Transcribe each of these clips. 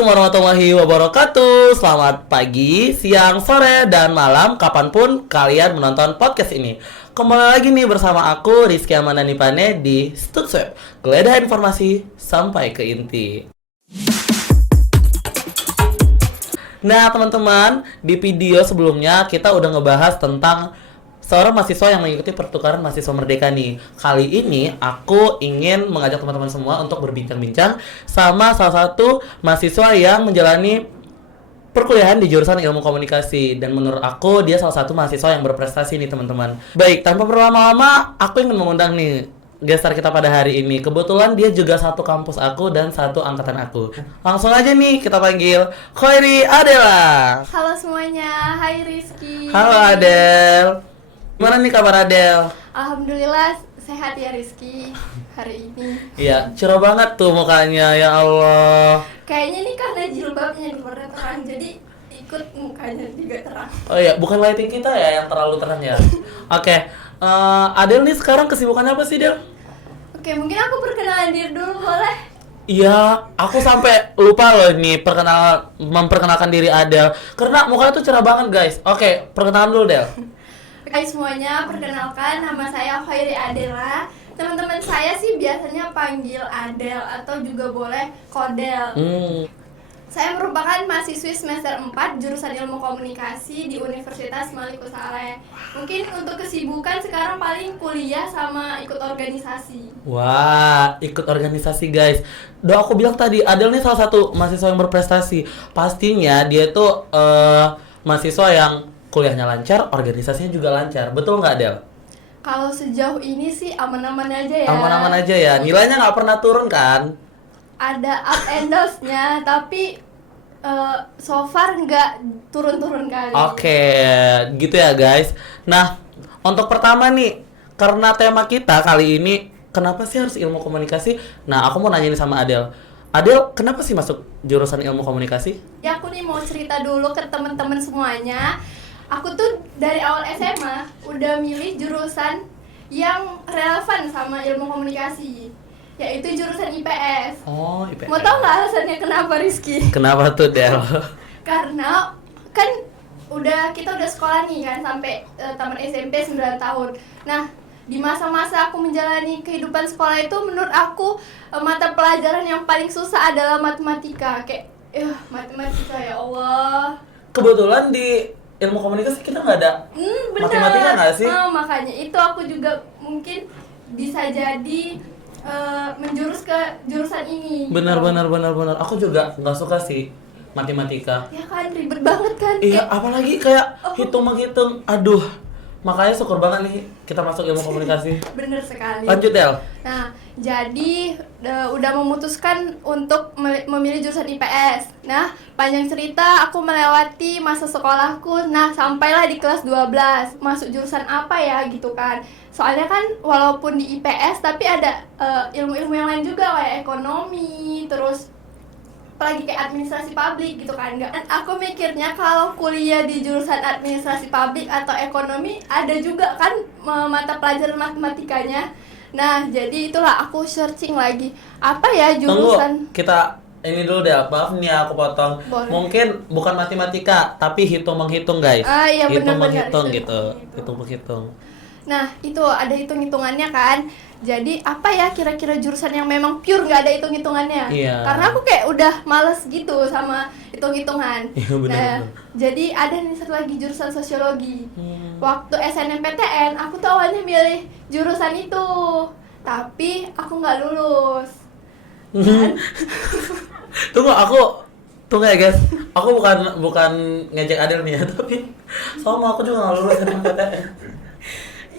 Assalamualaikum warahmatullahi wabarakatuh. Selamat pagi, siang, sore, dan malam kapanpun kalian menonton podcast ini. Kembali lagi nih bersama aku Rizky Amandani Pane di Studsweb, geledah informasi sampai ke inti. Nah teman-teman, di video sebelumnya kita udah ngebahas tentang seorang mahasiswa yang mengikuti pertukaran mahasiswa merdeka nih. Kali ini aku ingin mengajak teman-teman semua untuk berbincang-bincang sama salah satu mahasiswa yang menjalani perkuliahan di jurusan ilmu komunikasi. Dan menurut aku dia salah satu mahasiswa yang berprestasi nih teman-teman. Baik, tanpa berlama-lama aku ingin mengundang nih guest star kita pada hari ini. Kebetulan dia juga satu kampus aku dan satu angkatan aku. Langsung aja nih kita panggil Khairi Adela. Halo semuanya, hai Rizky. Halo Adel. Gimana nih kabar Adel? Alhamdulillah sehat ya Rizky hari ini. Iya, cerah banget tuh mukanya, ya Allah. Kayaknya nih karena jilbabnya di luar terang, jadi ikut mukanya juga terang. Oh iya, bukan lighting kita ya yang terlalu terang ya. Oke, Adel nih sekarang kesibukannya apa sih Del? Oke, mungkin aku perkenalan diri dulu boleh? Iya, aku sampai lupa loh nih memperkenalkan diri Adel karena mukanya tuh cerah banget guys. Oke, perkenalan dulu Del. Hai semuanya, perkenalkan nama saya Khairi Adela. Teman-teman saya sih biasanya panggil Adel atau juga boleh Kodel. Saya merupakan mahasiswi semester 4 jurusan ilmu komunikasi di Universitas Maliku Saleh. Mungkin untuk kesibukan sekarang paling kuliah sama ikut organisasi. Wah, ikut organisasi guys. Udah aku bilang tadi, Adel nih salah satu mahasiswa yang berprestasi. Pastinya dia tuh mahasiswa yang kuliahnya lancar, organisasinya juga lancar. Betul nggak, Del? Kalau sejauh ini sih aman-aman aja ya. Aman-aman aja ya. Nilainya nggak pernah turun kan? Ada up and downs-nya, tapi so far nggak turun-turun kali. Oke, gitu ya guys. Nah, untuk pertama nih, karena tema kita kali ini, kenapa sih harus ilmu komunikasi? Nah, aku mau nanya nih sama Adel. Adel, kenapa sih masuk jurusan ilmu komunikasi? Ya, aku nih mau cerita dulu ke teman-teman semuanya. Aku tuh dari awal SMA udah milih jurusan yang relevan sama ilmu komunikasi, yaitu jurusan IPS. Oh, IPS. Mau tau nggak alasannya kenapa, Rizky? Kenapa tuh, Del? Karena kan kita udah sekolah nih kan sampai tamat SMP 9 tahun. Nah, di masa-masa aku menjalani kehidupan sekolah itu menurut aku mata pelajaran yang paling susah adalah matematika. Kayak matematika ya Allah. Kebetulan di ilmu komunikasi kita nggak ada matematika nggak sih? Makanya itu aku juga mungkin bisa jadi menjurus ke jurusan ini. Benar. Aku juga nggak suka sih matematika. Ya kan ribet banget kan. Iya, apalagi kayak hitung-menghitung. Aduh, makanya syukur banget nih kita masuk ilmu komunikasi. Bener sekali. Lanjut, Del. Nah, jadi udah memutuskan untuk memilih jurusan IPS. Nah, panjang cerita aku melewati masa sekolahku. Nah, sampailah di kelas 12. Masuk jurusan apa ya gitu kan. Soalnya kan walaupun di IPS tapi ada ilmu-ilmu yang lain juga kayak ekonomi, terus apalagi kayak administrasi publik gitu kan. Aku mikirnya kalau kuliah di jurusan administrasi publik atau ekonomi ada juga kan mata pelajaran matematikanya. Nah, jadi itulah aku searching lagi apa ya jurusan. Tunggu, kita ini dulu deh, maaf nih aku potong. Boleh. Mungkin bukan matematika, tapi hitung-menghitung guys. Iya, hitung-menghitung benar. gitu. Hitung-menghitung. Nah, itu ada hitung-hitungannya kan. Jadi apa ya kira-kira jurusan yang memang pure nggak ada hitung-hitungannya? Iya. Karena aku kayak udah males gitu sama hitung-hitungan. Iya, benar. Jadi ada nih satu lagi jurusan sosiologi. Waktu SNMPTN aku tuh awalnya milih jurusan itu, tapi aku nggak lulus. Tunggu ya guys. Aku bukan ngejek Adel nih ya, tapi sama aku juga nggak lulus SNMPTN.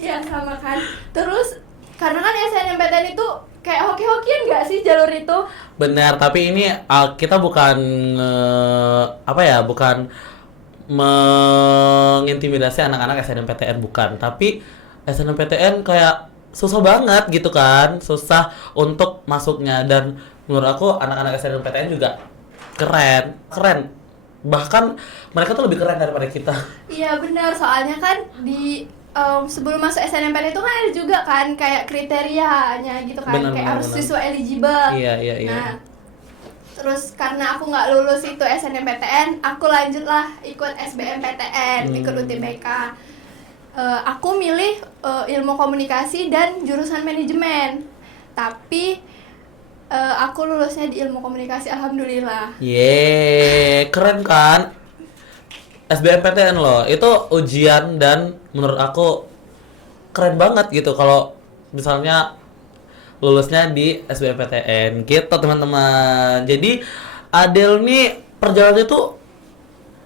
Iya sama kan. Terus karena kan SNMPTN itu kayak hoki-hokian nggak sih jalur itu? Benar, tapi ini kita bukan bukan mengintimidasi anak-anak SNMPTN, bukan. Tapi SNMPTN kayak susah banget gitu kan, susah untuk masuknya. Dan menurut aku anak-anak SNMPTN juga keren. Bahkan mereka tuh lebih keren daripada kita. Iya benar, soalnya kan di sebelum masuk SNMPTN itu kan ada juga kan kayak kriterianya gitu kan, Benar, kayak benar, harus benar. siswa eligible. Iya. Nah, Terus karena aku nggak lulus itu SNMPTN, aku lanjutlah ikut SBMPTN, ikut UTBK. Aku milih ilmu komunikasi dan jurusan manajemen. Tapi aku lulusnya di ilmu komunikasi, alhamdulillah. Yeay, keren kan? SBMPTN loh, itu ujian dan menurut aku keren banget gitu kalau misalnya lulusnya di SBMPTN gitu teman-teman. Jadi Adel nih perjalanannya tuh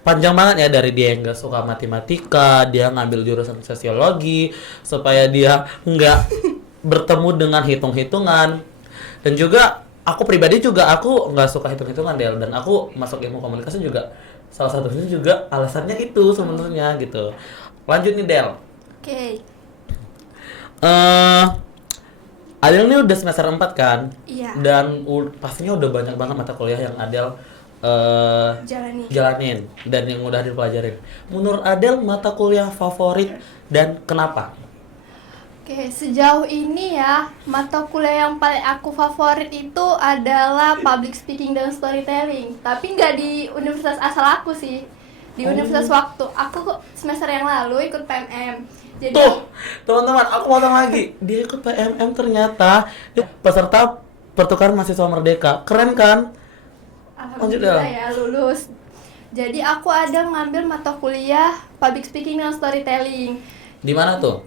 panjang banget ya, dari dia yang nggak suka matematika, dia ngambil jurusan sosiologi supaya dia nggak bertemu dengan hitung-hitungan. Dan juga aku pribadi juga aku nggak suka hitung-hitungan Del, dan aku masuk ilmu komunikasi juga salah satunya juga alasannya itu sebenarnya gitu. Lanjut nih Del. Oke. Adel ini udah semester 4 kan? Iya. Dan pastinya udah banyak banget mata kuliah yang Adel jalanin dan yang udah dipelajarin. Menurut Adel mata kuliah favorit dan kenapa? Oke, sejauh ini ya, mata kuliah yang paling aku favorit itu adalah public speaking dan storytelling. Tapi nggak di universitas asal aku sih, di universitas waktu. Aku semester yang lalu ikut PMM. Jadi Tuh, teman-teman, aku potong lagi. Dia ikut PMM ternyata peserta pertukaran mahasiswa merdeka. Keren kan? alhamdulillah ya lulus. Jadi aku ada ngambil mata kuliah public speaking dan storytelling. Di mana tuh?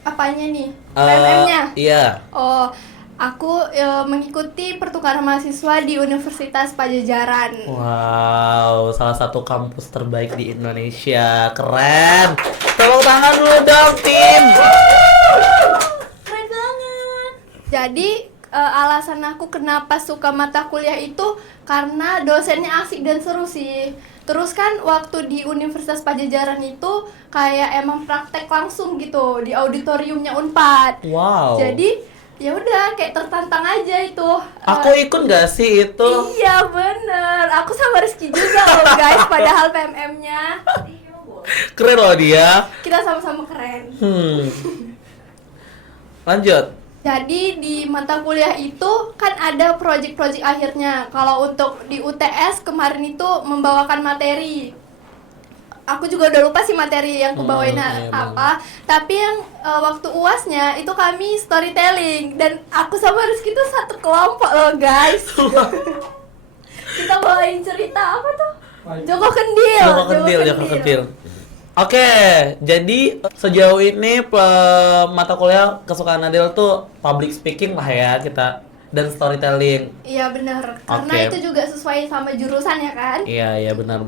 Apanya nih? PMM-nya? Iya. Oh, aku mengikuti pertukaran mahasiswa di Universitas Pajajaran. Wow, salah satu kampus terbaik di Indonesia. Keren. Tepuk tangan dulu dong, tim. Keren banget. Jadi alasan aku kenapa suka mata kuliah itu karena dosennya asik dan seru sih. Terus kan waktu di Universitas Pajajaran itu kayak emang praktek langsung gitu di auditoriumnya Unpad. Wow. Jadi ya udah kayak tertantang aja itu. Aku ikut gak sih itu? Iya bener, aku sama Rizky juga loh guys, padahal PMM-nya. Keren loh dia. Kita sama-sama keren. Lanjut. Jadi di mata kuliah itu kan ada project-project akhirnya. Kalau untuk di UTS kemarin itu membawakan materi. Aku juga udah lupa sih materi yang kubawain apa. Tapi yang waktu UASnya itu kami storytelling dan aku sama Rizky itu satu kelompok loh guys. Kita bawain cerita apa tuh? Joko Kendil. Joko Kendil. Oke, jadi sejauh ini mata kuliah kesukaan Adel tuh public speaking lah ya kita, dan storytelling. Iya benar, karena itu juga sesuai sama jurusan ya kan? Iya benar.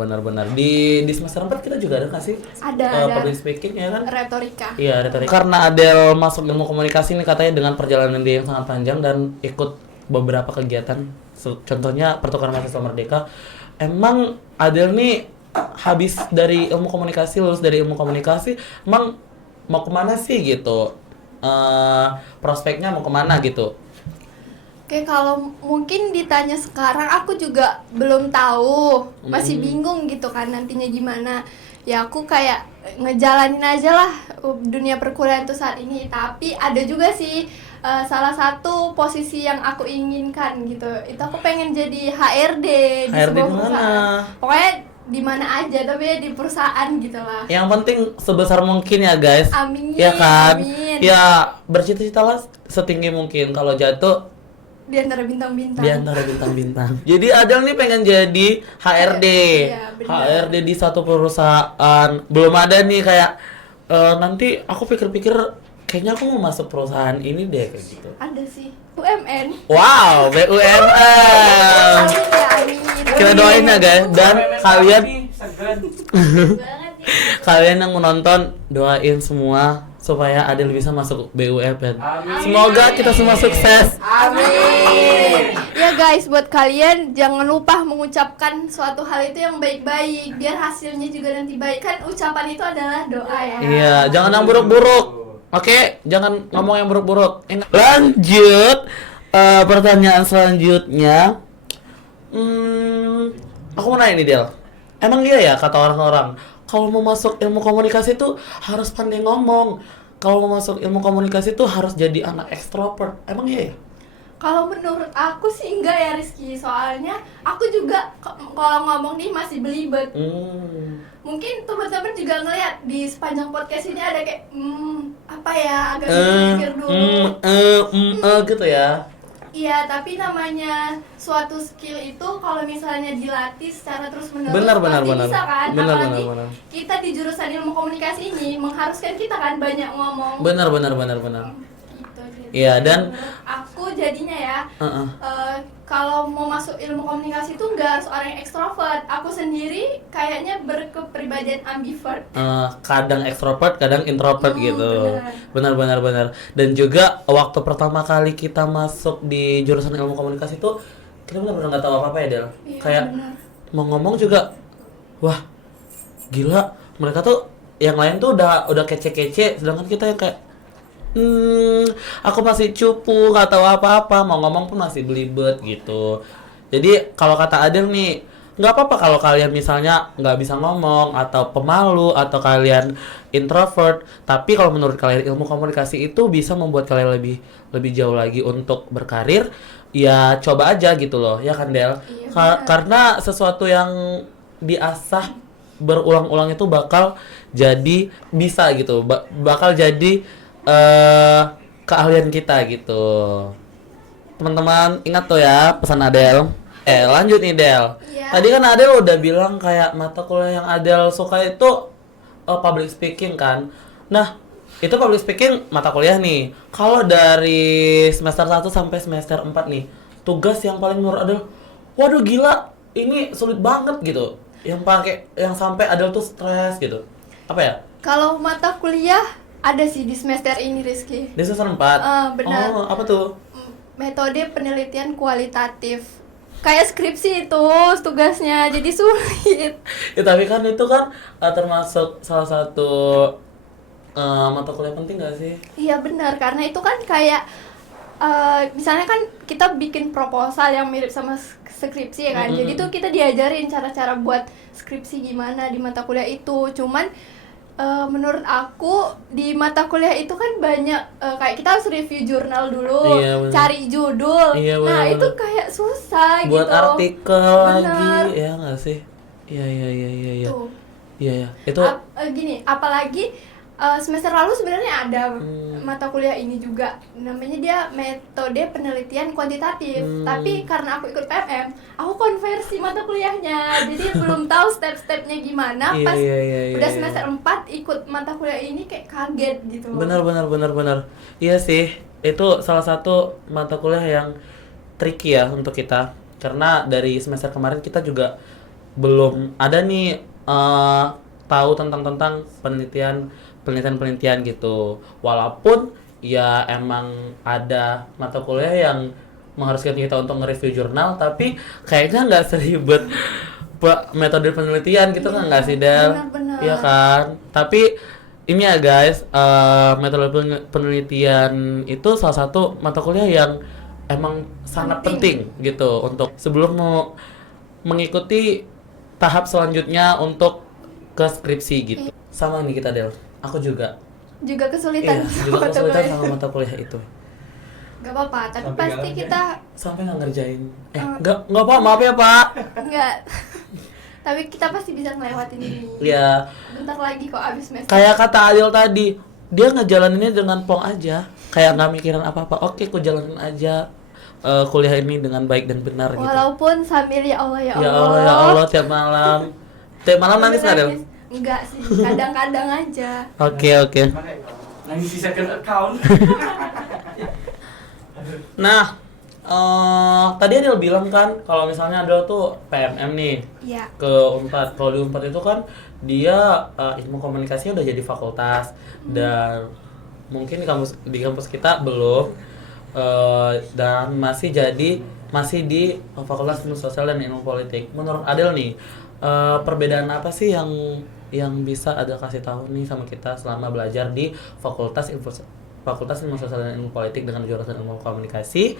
Di semester 4 kita juga ada nggak sih? Ada. Public speaking ya kan? Retorika. Iya, retorika. Karena Adel masuk ilmu komunikasi nih katanya dengan perjalanan dia yang sangat panjang dan ikut beberapa kegiatan, contohnya pertukaran mahasiswa merdeka. Emang Adel nih habis dari ilmu komunikasi, lulus dari ilmu komunikasi, emang mau kemana sih gitu? Prospeknya mau kemana gitu? Oke, kalau mungkin ditanya sekarang aku juga belum tahu, masih bingung gitu kan nantinya gimana. Ya aku kayak ngejalanin aja lah dunia perkuliahan tuh saat ini. Tapi ada juga sih salah satu posisi yang aku inginkan gitu. Itu aku pengen jadi HRD di sebuah perusahaan. Pokoknya di mana aja, tapi ya di perusahaan gitu lah. Yang penting sebesar mungkin ya guys. Amin. Ya kan? Amin. Ya bercita-citalah setinggi mungkin. Kalau jatuh di antara bintang-bintang. Di antara bintang-bintang. Jadi Adel nih pengen jadi HRD. Iya, HRD di satu perusahaan. Belum ada nih kayak nanti aku pikir-pikir kayaknya aku mau masuk perusahaan ini deh kayak gitu. Ada sih. UMN. Wow, BUMN. Amin ya, amin. Kita doain ya guys, dan kalian yang menonton doain semua supaya Adel bisa masuk BUMN. Semoga kita semua sukses. Amin. Ya guys, buat kalian jangan lupa mengucapkan suatu hal itu yang baik-baik biar hasilnya juga nanti baik. Kan ucapan itu adalah doa ya. Iya, jangan yang buruk-buruk. Oke, jangan ngomong yang buruk-buruk. Lanjut, pertanyaan selanjutnya. Aku mau nanya nih Del. Emang iya ya kata orang-orang kalau mau masuk ilmu komunikasi tuh harus pandai ngomong. Kalau mau masuk ilmu komunikasi tuh harus jadi anak ekstrovert. Emang iya ya? Kalau menurut aku sih enggak ya Rizky, soalnya aku juga kalau ngomong nih masih belibet. Mungkin teman-teman juga ngeliat di sepanjang podcast ini ada kayak apa ya, agak mikir dulu. Gitu ya. Iya, tapi namanya suatu skill itu kalau misalnya dilatih secara terus-menerus Benar. pasti bisa kan? Apalagi Benar. kita di jurusan ilmu komunikasi ini mengharuskan kita kan banyak ngomong. Benar. Gitu sih. Iya, dan Menurut aku jadinya ya kalau mau masuk ilmu komunikasi itu nggak harus orang yang ekstrovert. Aku sendiri kayaknya berkepribadian ambivert. kadang ekstrovert, kadang introvert gitu. Benar. Benar. Dan juga waktu pertama kali kita masuk di jurusan ilmu komunikasi itu kita benar-benar nggak tahu apa-apa ya, Del. Iya, Kayak benar. mau ngomong juga, wah gila, mereka tuh yang lain tuh udah kece-kece, sedangkan kita yang kayak aku masih cupu, nggak tahu apa-apa, mau ngomong pun masih belibet gitu. Jadi kalau kata Adel nih, nggak apa-apa kalau kalian misalnya nggak bisa ngomong atau pemalu atau kalian introvert, tapi kalau menurut kalian ilmu komunikasi itu bisa membuat kalian lebih jauh lagi untuk berkarir, ya coba aja gitu loh, ya kan Del? Iya, benar. Karena sesuatu yang diasah berulang-ulang itu bakal jadi bisa gitu, bakal jadi keahlian kita gitu. Teman-teman ingat tuh ya pesan Adel. Lanjut nih Del. Iya. Tadi kan Adel udah bilang kayak mata kuliah yang Adel suka itu public speaking kan. Nah, itu public speaking mata kuliah nih. Kalau dari semester 1 sampai semester 4 nih, tugas yang paling menurut Adel, waduh gila, ini sulit banget gitu. Yang sampai Adel tuh stres gitu. Apa ya? Kalau mata kuliah ada sih di semester ini Rizky. Di semester 4? Benar. Oh, apa tuh? Metode penelitian kualitatif. Kayak skripsi itu tugasnya, jadi sulit. Ya tapi kan itu kan termasuk salah satu mata kuliah penting gak sih? Iya benar, karena itu kan kayak misalnya kan kita bikin proposal yang mirip sama skripsi ya kan. Jadi tuh kita diajarin cara-cara buat skripsi gimana di mata kuliah itu. Cuman menurut aku di mata kuliah itu kan banyak kayak kita harus review jurnal dulu, Iya, bener. cari judul. Iya, Nah, bener. itu kayak susah Buat gitu. artikel Bener. lagi, ya nggak sih? Iya. Tuh. Iya. Itu Gini, apalagi semester lalu sebenarnya ada mata kuliah ini juga, namanya dia metode penelitian kuantitatif. Tapi karena aku ikut PMM, aku konversi mata kuliahnya, jadi belum tahu step-stepnya gimana. Iya, Pas iya, udah iya. semester 4 ikut mata kuliah ini kayak kaget gitu. benar. Iya sih, itu salah satu mata kuliah yang tricky ya untuk kita. Karena dari semester kemarin kita juga belum ada nih tahu tentang penelitian gitu. Walaupun ya emang ada mata kuliah yang mengharuskan kita untuk nge-review jurnal, tapi kayaknya nggak seribet metode penelitian gitu kan nggak sih Del? Benar-benar. Iya kan? Tapi ini ya guys, metode penelitian itu salah satu mata kuliah yang emang sangat penting gitu untuk sebelum mau mengikuti tahap selanjutnya untuk ke skripsi gitu. Sama nih kita Del. Aku juga kesulitan juga mata kesulitan kuliah. sama mata kuliah itu. Gak apa-apa, tapi Sampai pasti nggak kita Sampai nggak ngerjain. Nggak Pak, maaf ya Pak. nggak. Tapi kita pasti bisa ngelewatin ini. Ya, Bentar lagi kok abis semester. kayak kata Adil tadi, dia ngejalaninnya dengan plong aja, kayak nggak mikirin apa-apa. Oke, ku jalanin aja kuliah ini dengan baik dan benar gitu. Walaupun sambil ya Allah ya Allah. Ya Allah tiap malam. Tiap malam nangis nggak Del? Nangis. Enggak sih, kadang-kadang aja. Oke. Nangis di second account. Nah, tadi Adil bilang kan kalau misalnya Adil tuh PMM nih Iya. ke Unpad. Kalau di Unpad itu kan dia ilmu komunikasinya udah jadi fakultas dan mungkin di kampus kita belum dan masih di Fakultas Ilmu Sosial dan Ilmu Politik. Menurut Adil nih, perbedaan apa sih yang bisa Adil kasih tahu nih sama kita selama belajar di Fakultas Ilmu Sosial dan Ilmu Politik dengan jurusan Ilmu Komunikasi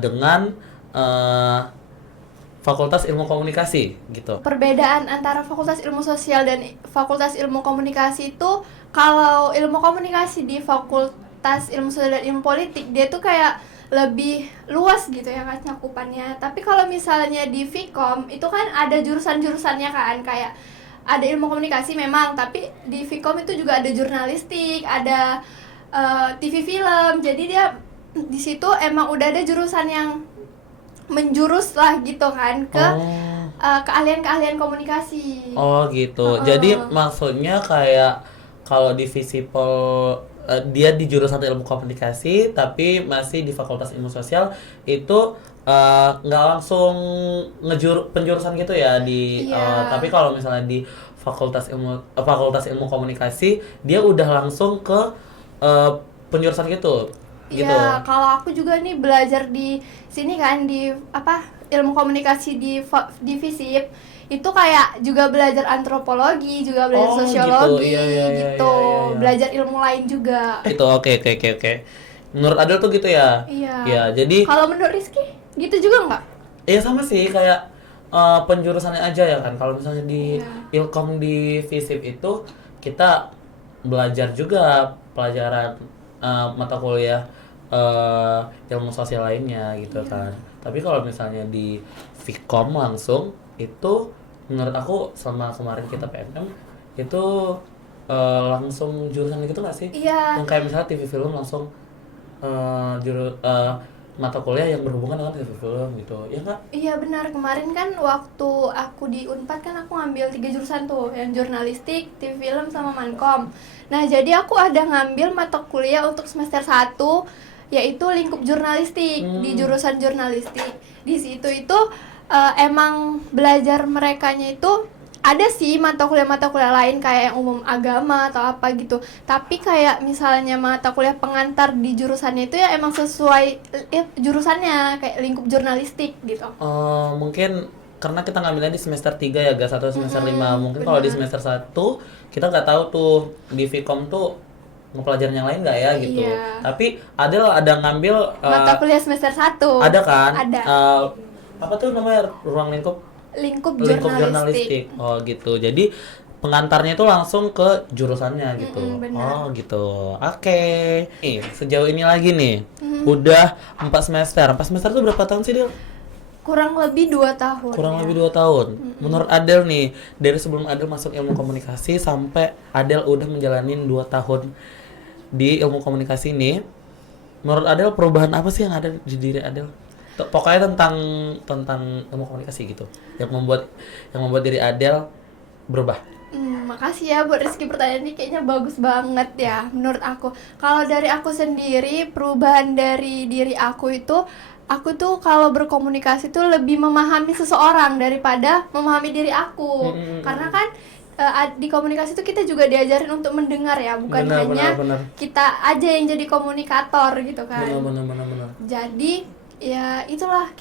dengan Fakultas Ilmu Komunikasi gitu. Perbedaan antara Fakultas Ilmu Sosial dan Fakultas Ilmu Komunikasi itu, kalau ilmu komunikasi di Fakultas Ilmu Sosial dan Ilmu Politik, dia tuh kayak lebih luas gitu ya kan cakupannya. Tapi kalau misalnya di Vkom itu kan ada jurusan-jurusannya kan, kayak ada ilmu komunikasi memang, tapi di Vkom itu juga ada jurnalistik, ada TV film. Jadi dia di situ emang udah ada jurusan yang menjurus lah gitu kan ke keahlian-keahlian komunikasi. Oh gitu. Jadi maksudnya kayak kalau di Visipol dia di jurusan ilmu komunikasi tapi masih di Fakultas Ilmu Sosial itu nggak langsung penjurusan gitu ya di Iya. tapi kalau misalnya di Fakultas Ilmu Komunikasi dia udah langsung ke penjurusan gitu. Gitu. Iya, kalau aku juga nih belajar di sini kan di ilmu komunikasi di FISIP itu kayak juga belajar antropologi, juga belajar Oh, sosiologi gitu. Iya, gitu, iya. belajar ilmu lain juga. Itu oke. Menurut Adel tuh gitu ya? Iya. Ya, jadi Kalau menurut Rizky gitu juga nggak? ya sama sih kayak penjurusannya aja ya kan. Kalau misalnya di Ilkom di FISIP itu kita belajar juga pelajaran mata kuliah ilmu sosial lainnya gitu kan. Tapi kalau misalnya di Vkom langsung itu menurut aku selama kemarin kita PMM itu langsung jurusan gitu nggak sih? Iya. Yang kayak misalnya TV film langsung mata kuliah yang berhubungan dengan TV film gitu, ya nggak? Iya benar, kemarin kan waktu aku di Unpad kan aku ngambil 3 jurusan tuh, yang jurnalistik, TV film, sama Mankom. Nah jadi aku ada ngambil mata kuliah untuk semester 1 yaitu lingkup jurnalistik di jurusan jurnalistik. Di situ itu emang belajar merekanya itu ada sih mata kuliah lain kayak yang umum agama atau apa gitu. Tapi kayak misalnya mata kuliah pengantar di jurusannya itu ya emang sesuai jurusannya kayak lingkup jurnalistik gitu. Mungkin karena kita ngambilnya di semester 3 ya guys, atau semester 5. Mungkin kalau di semester 1 kita nggak tahu tuh di Vkom tuh ngepelajarin yang lain nggak ya gitu. Iya. Tapi ada ngambil Mata kuliah semester 1 ada kan? Ada. Apa tuh namanya, ruang lingkup Lingkup jurnalistik. Oh gitu. Jadi pengantarnya itu langsung ke jurusannya gitu. benar. Oh gitu. Oke. Nih, sejauh ini lagi nih. Udah 4 semester. 4 semester tuh berapa tahun sih, Del? Kurang lebih 2 tahun. Kurang ya. lebih 2 tahun. Menurut Adel nih, dari sebelum Adel masuk ilmu komunikasi sampai Adel udah menjalanin 2 tahun di ilmu komunikasi ini, menurut Adel perubahan apa sih yang ada di diri Adel? Pokoknya tentang ilmu komunikasi gitu. Yang membuat diri Adel berubah. Makasih ya buat Rizky, pertanyaan ini kayaknya bagus banget ya menurut aku. Kalau dari aku sendiri, perubahan dari diri aku itu, aku tuh kalau berkomunikasi tuh lebih memahami seseorang daripada memahami diri aku. Karena kan di komunikasi itu kita juga diajarin untuk mendengar ya, bukan hanya Benar. kita aja yang jadi komunikator gitu kan. Benar. Jadi ya itulah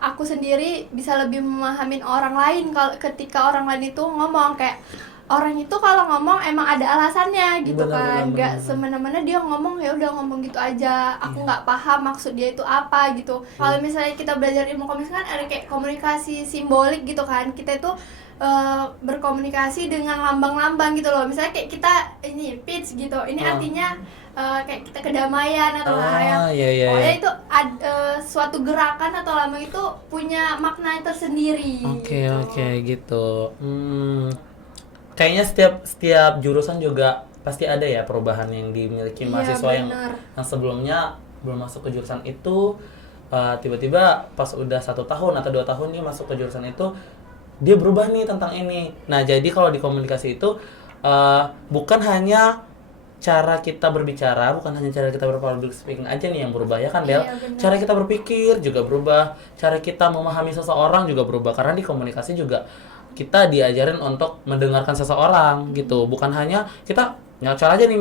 aku sendiri bisa lebih memahami orang lain kalau ketika orang lain itu ngomong, kayak orang itu kalau ngomong emang ada alasannya gitu kan, nggak semena-mena dia ngomong ya udah ngomong gitu aja, aku nggak paham maksud dia itu apa gitu. Kalau misalnya kita belajar ilmu komunikasi kan ada kayak komunikasi simbolik gitu kan, kita itu berkomunikasi dengan lambang-lambang gitu loh. Misalnya kayak kita ini pitch gitu, ini artinya kayak kita kedamaian atau Iya. pokoknya itu suatu gerakan atau lambang itu punya makna tersendiri. Oke gitu. Kayaknya setiap jurusan juga pasti ada ya perubahan yang dimiliki mahasiswa yang sebelumnya belum masuk ke jurusan itu, tiba-tiba pas udah 1 tahun atau 2 tahun nih masuk ke jurusan itu, dia berubah nih tentang ini. Nah jadi kalau di komunikasi itu bukan hanya cara kita berbicara, bukan hanya cara kita berpublic speaking aja nih yang berubah ya kan, Del? Cara kita berpikir juga berubah, cara kita memahami seseorang juga berubah, karena di komunikasi juga kita diajarin untuk mendengarkan seseorang gitu, bukan hanya kita nyocor aja nih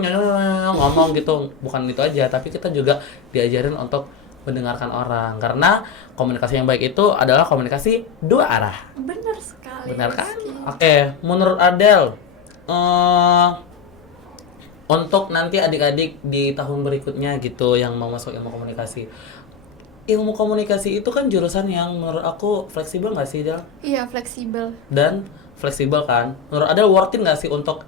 ngomong gitu, bukan itu aja, tapi kita juga diajarin untuk mendengarkan orang, karena komunikasi yang baik itu adalah komunikasi 2 arah. Benar sekali. Benar kan? Oke, menurut Adel, untuk nanti adik-adik di tahun berikutnya gitu yang mau masuk ilmu komunikasi, ilmu komunikasi itu kan jurusan yang menurut aku fleksibel nggak sih, Del? Iya, fleksibel. Dan fleksibel kan? Menurut Adel worth it nggak sih untuk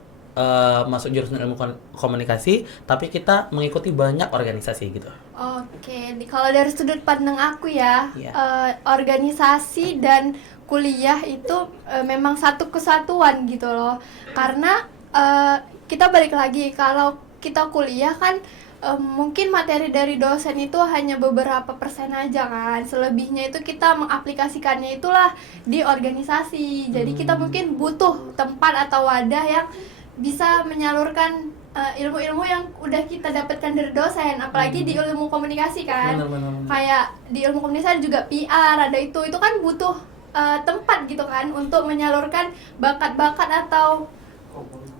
masuk jurusan ilmu komunikasi, tapi kita mengikuti banyak organisasi gitu. Oke, kalau dari sudut pandang aku ya, Iya. organisasi dan kuliah itu memang satu kesatuan gitu loh. Karena kita balik lagi, kalau kita kuliah kan mungkin materi dari dosen itu hanya beberapa persen aja kan. Selebihnya itu kita mengaplikasikannya itulah di organisasi. Jadi kita mungkin butuh tempat atau wadah yang bisa menyalurkan ilmu-ilmu yang udah kita dapatkan dari dosen, apalagi di ilmu komunikasi kan. Benar. Kayak di ilmu komunikasi juga PR ada itu kan butuh tempat gitu kan untuk menyalurkan bakat-bakat atau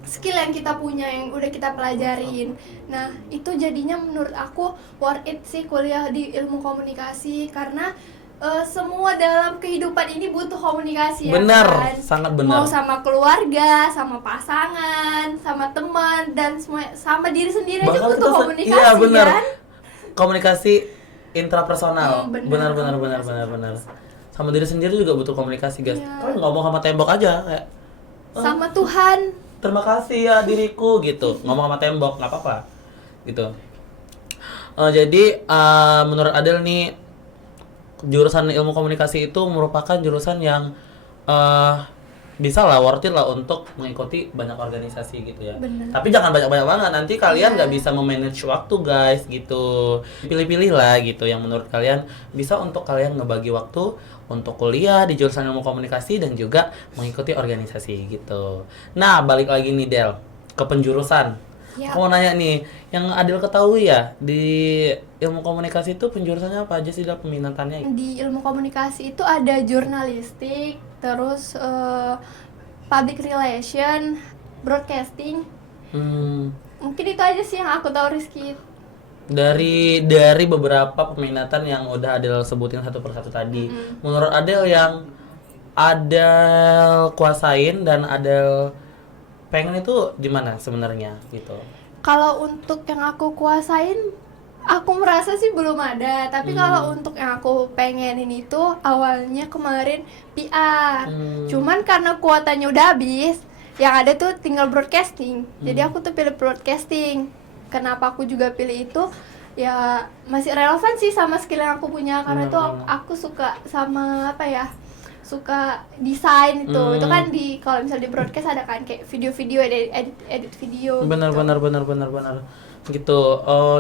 skill yang kita punya yang udah kita pelajarin. Nah, itu jadinya menurut aku worth it sih kuliah di ilmu komunikasi karena semua dalam kehidupan ini butuh komunikasi ya Benar, kan? sangat benar. Mau sama keluarga, sama pasangan, sama teman dan semua sama diri sendiri aja butuh komunikasi iya benar. kan? Komunikasi intrapersonal. Benar. Benar. Sama diri sendiri juga butuh komunikasi, guys. Iya. Kan ngomong sama tembok aja kayak Sama Tuhan. terima kasih ya diriku gitu. Ngomong sama tembok nggak apa-apa gitu. Jadi menurut Adel nih jurusan ilmu komunikasi itu merupakan jurusan yang bisa lah worth it lah untuk mengikuti banyak organisasi gitu ya. Bener. Tapi jangan banyak-banyak banget, nanti kalian Iya. nggak bisa memanage waktu guys gitu. Pilih-pilih lah gitu yang menurut kalian bisa untuk kalian ngebagi waktu untuk kuliah di jurusan ilmu komunikasi dan juga mengikuti organisasi gitu. Nah balik lagi nih Del ke penjurusan. Ya. Aku mau nanya nih, yang Adel ketahui ya di ilmu komunikasi itu penjurusannya apa aja sih Del peminatannya? Di ilmu komunikasi itu ada jurnalistik, terus public relation, broadcasting. Mungkin itu aja sih yang aku tahu Rizky. Dari beberapa peminatan yang udah Adel sebutin satu persatu tadi, menurut Adel yang Adel kuasain dan Adel pengen itu gimana sebenarnya gitu? Kalau untuk yang aku kuasain, aku merasa sih belum ada. Tapi kalau untuk yang aku pengenin itu awalnya kemarin PR. Cuman karena kuotanya udah habis, yang ada tuh tinggal broadcasting. Jadi aku tuh pilih broadcasting. Kenapa aku juga pilih itu? Ya masih relevan sih sama skill yang aku punya karena tuh aku suka sama apa ya? Suka desain itu kan di kalau misalnya di broadcast ada kan kayak video-video edit video Benar gitu.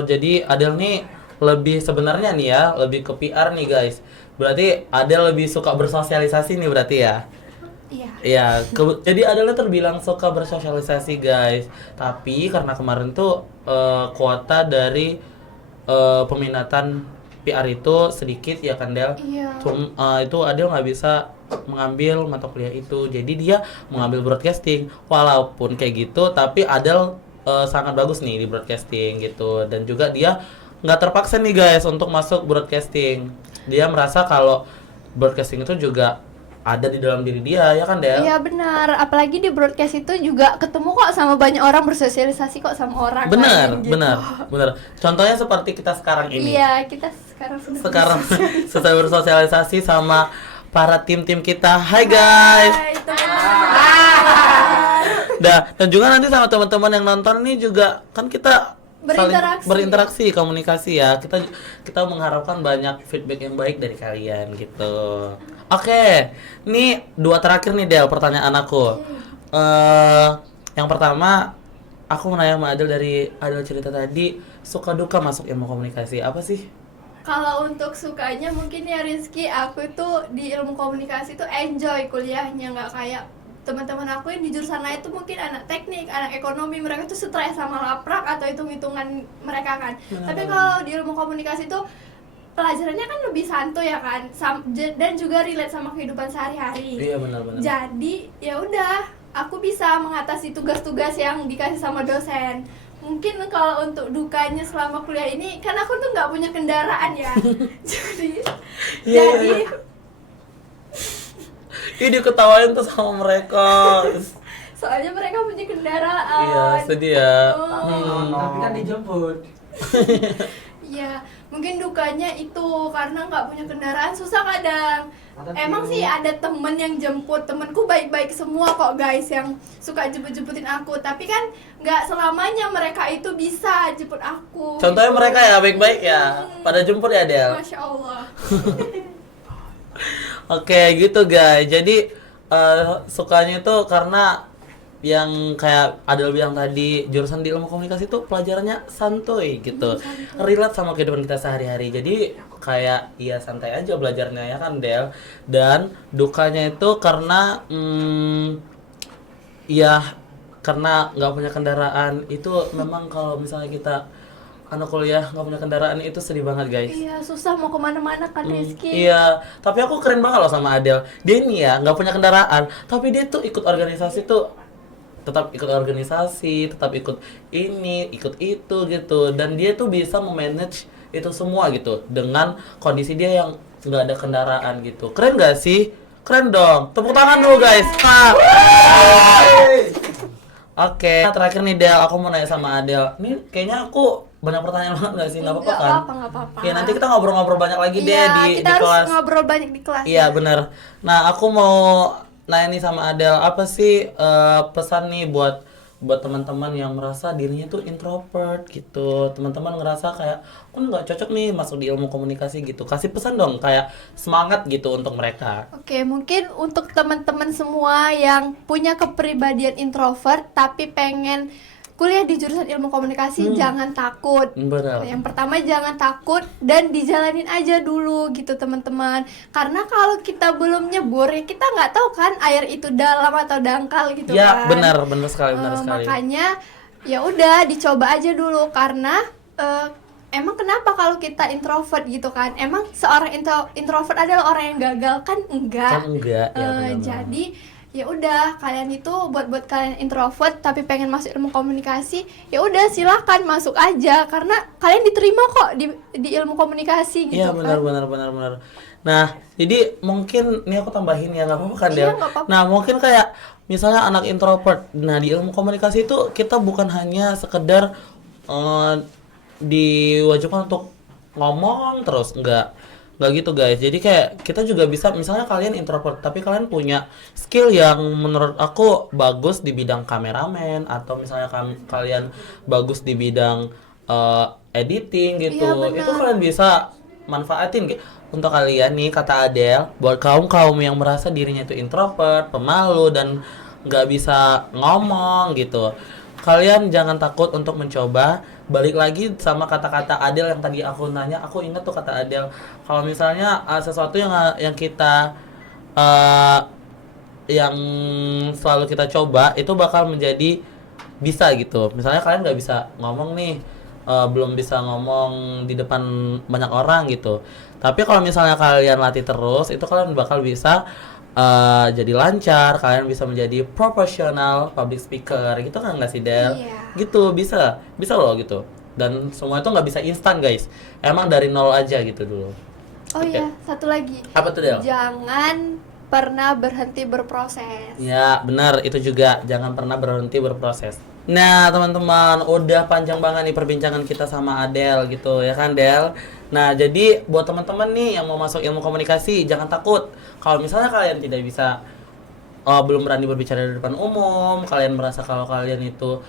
Jadi Adel nih lebih sebenarnya nih ya lebih ke PR nih guys. Berarti Adel lebih suka bersosialisasi nih berarti ya. Iya, jadi Adel terbilang suka bersosialisasi guys. Tapi karena kemarin tuh kuota dari peminatan PR itu sedikit ya kan Del. Iya. Itu Adel nggak bisa mengambil mata kuliah itu, jadi dia mengambil broadcasting. Walaupun kayak gitu, tapi Adel sangat bagus nih di broadcasting gitu, dan juga dia nggak terpaksa nih guys untuk masuk broadcasting. Dia merasa kalau broadcasting itu juga ada di dalam diri dia ya kan Del? Iya benar, apalagi di broadcast itu juga ketemu kok sama banyak orang, bersosialisasi kok sama orang Benar, lain, gitu. benar. Contohnya seperti kita sekarang ini. Iya, kita sekarang Setelah bersosialisasi sama para tim-tim kita. Hai guys. Hai, teman-teman. Dan juga nanti sama teman-teman yang nonton nih juga kan kita saling Berinteraksi. berinteraksi, komunikasi ya. Kita mengharapkan banyak feedback yang baik dari kalian gitu. Oke, nih dua terakhir nih Del pertanyaan aku. Yang pertama aku mau nanya sama Adel, dari Adel cerita tadi suka duka masuk ilmu komunikasi apa sih? Kalau untuk sukanya mungkin ya Rizky, aku tuh di ilmu komunikasi tuh enjoy kuliahnya, nggak kayak teman-teman aku yang di jurusan lain tuh mungkin anak teknik, anak ekonomi, mereka tuh stres sama laprak atau hitung-hitungan mereka kan. Tapi kalau di ilmu komunikasi tuh pelajarannya kan lebih santuy ya kan, dan juga relate sama kehidupan sehari-hari. Iya benar. Jadi ya udah, aku bisa mengatasi tugas-tugas yang dikasih sama dosen. Mungkin kalau untuk dukanya selama kuliah ini, kan aku tuh nggak punya kendaraan ya. jadi Ih diketawain tuh sama mereka. soalnya mereka punya kendaraan. Iya sedih ya. Tapi kan dijemput. Iya, Mungkin dukanya itu karena nggak punya kendaraan susah kadang. Emang sih ada temen yang jemput, temenku baik-baik semua kok guys yang suka jemput-jemputin aku. Tapi kan nggak selamanya mereka itu bisa jemput aku. Contohnya gitu. mereka ya baik-baik ya, pada jemput ya Del. Masya Allah. Oke gitu guys. Jadi sukanya itu karena yang kayak Adel bilang tadi, jurusan di ilmu komunikasi itu pelajarannya santuy gitu, relate sama kehidupan kita sehari-hari. Jadi kayak ya santai aja belajarnya ya kan Del. Dan dukanya itu karena ya karena nggak punya kendaraan itu memang kalau misalnya kita anak kuliah nggak punya kendaraan itu sedih banget guys. Iya susah mau kemana-mana kan Rizky. Iya, tapi aku keren banget loh sama Adel. Dia ini ya nggak punya kendaraan, tapi dia tuh ikut organisasi tuh, tetap ikut organisasi, tetap ikut ini, ikut itu gitu. Dan dia tuh bisa memanage itu semua gitu dengan kondisi dia yang nggak ada kendaraan gitu. Keren gak sih? Keren dong. Tepuk tangan dulu guys. Ah. Oke, terakhir nih Del, aku mau nanya sama Adel. Nih kayaknya aku banyak pertanyaan banget gak sih? Nggak apa-apa kan? Nggak apa-apa. Ya nanti kita ngobrol-ngobrol banyak lagi deh Iya, kita di harus kelas. ngobrol banyak di kelas. Iya ya. benar. Nah aku mau nanya nih sama Adel, apa sih pesan nih buat teman-teman yang merasa dirinya tuh introvert gitu, teman-teman ngerasa kayak aku nggak cocok nih masuk di ilmu komunikasi gitu, kasih pesan dong kayak semangat gitu untuk mereka. Oke, mungkin untuk teman-teman semua yang punya kepribadian introvert tapi pengen kuliah di jurusan ilmu komunikasi, jangan takut. Benar. Yang pertama jangan takut dan dijalanin aja dulu gitu teman-teman. Karena kalau kita belum nyebur ya kita nggak tahu kan air itu dalam atau dangkal gitu Ya kan. benar sekali, benar sekali. Makanya ya udah dicoba aja dulu karena emang kenapa kalau kita introvert gitu kan? Emang seorang introvert adalah orang yang gagal kan? Enggak. Kan enggak ya benar. Jadi ya udah kalian itu buat kalian introvert tapi pengen masuk ilmu komunikasi, ya udah silakan masuk aja karena kalian diterima kok di ilmu komunikasi gitu. Iya benar. Nah jadi mungkin ini aku tambahin ya, nggak apa-apa kan Iya, Del? nggak apa-apa. Nah mungkin kayak misalnya anak introvert, nah di ilmu komunikasi itu kita bukan hanya sekedar diwajibkan untuk ngomong terus, nggak gitu guys. Jadi kayak kita juga bisa, misalnya kalian introvert tapi kalian punya skill yang menurut aku bagus di bidang kameramen, atau misalnya kalian bagus di bidang editing gitu. Iya, benar. Itu kalian bisa manfaatin untuk kalian nih, kata Adele, buat kaum yang merasa dirinya itu introvert, pemalu dan nggak bisa ngomong gitu. Kalian jangan takut untuk mencoba. Balik lagi sama kata-kata Adele yang tadi aku nanya, aku ingat tuh kata Adele, kalau misalnya sesuatu yang kita yang selalu kita coba itu bakal menjadi bisa gitu. Misalnya kalian nggak bisa ngomong nih, belum bisa ngomong di depan banyak orang gitu, tapi kalau misalnya kalian latih terus itu kalian bakal bisa jadi lancar, kalian bisa menjadi profesional public speaker gitu kan, nggak sih Del? Iya. Gitu bisa loh gitu. Dan semua itu nggak bisa instan guys, emang dari nol aja gitu dulu. Oh Oke. iya, satu lagi. Apa tuh Del? Jangan pernah berhenti berproses. Ya benar, itu juga jangan pernah berhenti berproses. Nah teman-teman, udah panjang banget nih perbincangan kita sama Adele gitu ya kan Del. Nah jadi buat teman-teman nih yang mau masuk ilmu komunikasi, jangan takut. Kalau misalnya kalian tidak bisa, belum berani berbicara di depan umum, kalian merasa kalau kalian itu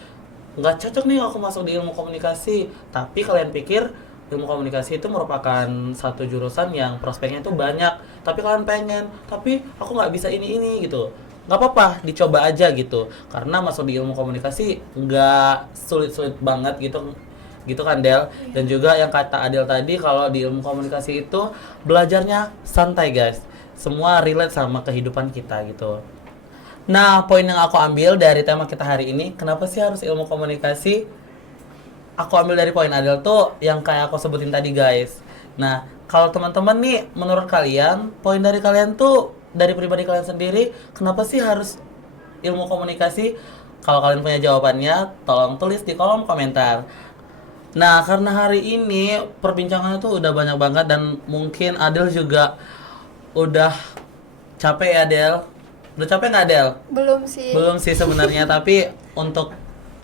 nggak cocok nih aku masuk di ilmu komunikasi, tapi kalian pikir ilmu komunikasi itu merupakan satu jurusan yang prospeknya itu banyak, tapi kalian pengen, tapi aku nggak bisa ini gitu, nggak apa-apa, dicoba aja gitu, karena masuk di ilmu komunikasi nggak sulit-sulit banget gitu kan Del. Dan juga yang kata Adel tadi, kalau di ilmu komunikasi itu belajarnya santai guys, semua relate sama kehidupan kita gitu. Nah poin yang aku ambil dari tema kita hari ini, kenapa sih harus ilmu komunikasi, aku ambil dari poin Adel tuh yang kayak aku sebutin tadi guys. Nah kalau teman-teman nih, menurut kalian, poin dari kalian tuh, dari pribadi kalian sendiri, kenapa sih harus ilmu komunikasi? Kalau kalian punya jawabannya, tolong tulis di kolom komentar. Nah karena hari ini perbincangannya tuh udah banyak banget, dan mungkin Adel juga udah capek ya Del. Udah capek nggak Del? Belum sih. Belum sih sebenarnya, tapi untuk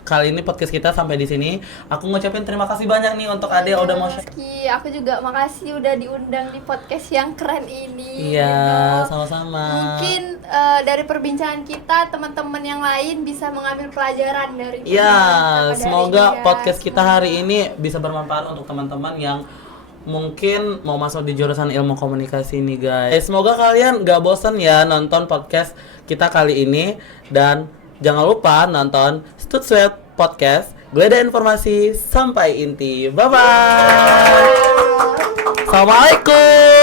kali ini podcast kita sampai di sini. Aku ngucapin terima kasih banyak nih untuk Ade udah mau share. Aku juga makasih udah diundang di podcast yang keren ini. Iya, gitu. sama-sama. Mungkin dari perbincangan kita teman-teman yang lain bisa mengambil pelajaran dari Iya, kita semoga pada podcast kita hari ini bisa bermanfaat untuk teman-teman yang mungkin mau masuk di jurusan ilmu komunikasi nih guys. Semoga kalian gak bosen ya nonton podcast kita kali ini. Dan jangan lupa nonton Stud Sweat Podcast, Geledah Informasi Sampai Inti. Bye-bye. Assalamualaikum.